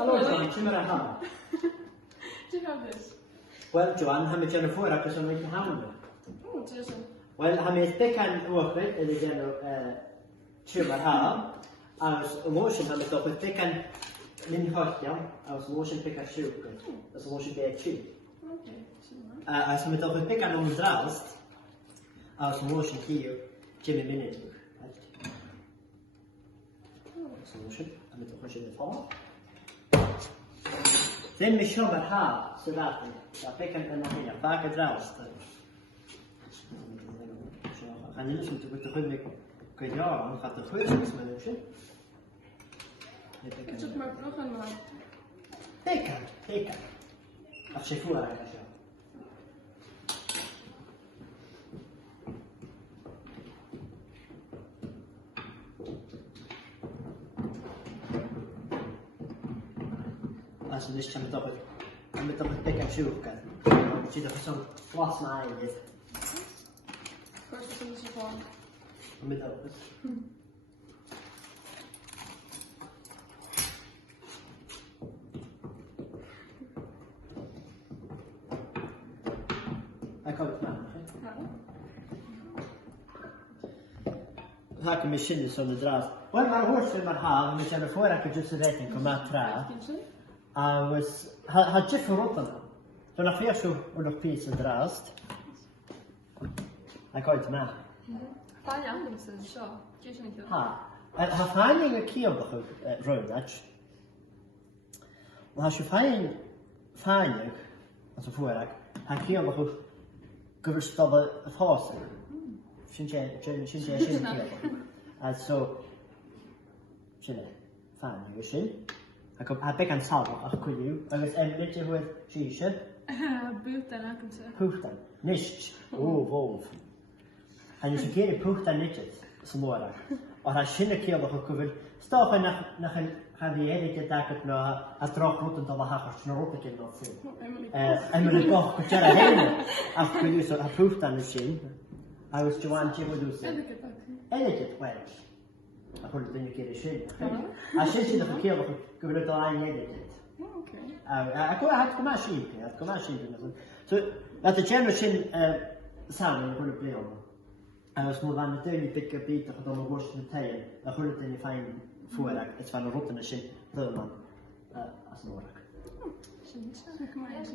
Hallo Johan, kom maar aan. Wel Johan, han är gärna för att som inte hamnar. Well, han är stäckan åker eller gärna tjuvar här. Alltså motion han är på stäckan min hörja. Alltså motion pekar sjuka. Alltså motion det är tjuv. Alltså med på stäckan om drast. Alltså motion 10 minuter. Alltså motion han är på skillnad fram. Sen vi kör här så där. Jag pekar den här bak drast. Han är liksom inte gått och mycket kan göra han har det sjukt men det Jag tycker man får nog Pekar. Att se för det kanske. Alltså det ska med att peka sjuka. Det är som glas med det. Först som så får Med det. Jag kommer med. Här kommer skinn som det dras. Och man hör sig man har, men jag får att just rätt in komma trä. Har Jeff rotan. Så när fler så och då pizza dras. Jag kommer med. Fan jag använder så så. Det är inte. Har fan inga kiobach rödach. Och har ju fan alltså för att han kiobach går stoppa fasen. Syns jag. Alltså fan ju syns. Jag bäckar en salva att kunna ju. Jag vet en lite hur skische. Butan jag kan säga. Puhtan. Nicht. Wolf. Han är så kär i puhtan nicht som var där. Och han känner kiobach och vill stå när han har vi inte tagit några att dra roten till vad snurrat till något så. Emily Koch och köra hem. Att kunna så att puhtan är sin. I was Johan Chivodusa. Elegant way. Jag håller den ju kiri. Jag känner inte för kiobach och vill ta en elegant. Okej. Jag kommer så att det känner sin samman på det blir om. Jag små vanligt det ni pickar bitar för de går med tagen. Jag håller den i fin för att fan roten sin för man alltså några. Så kommer jag.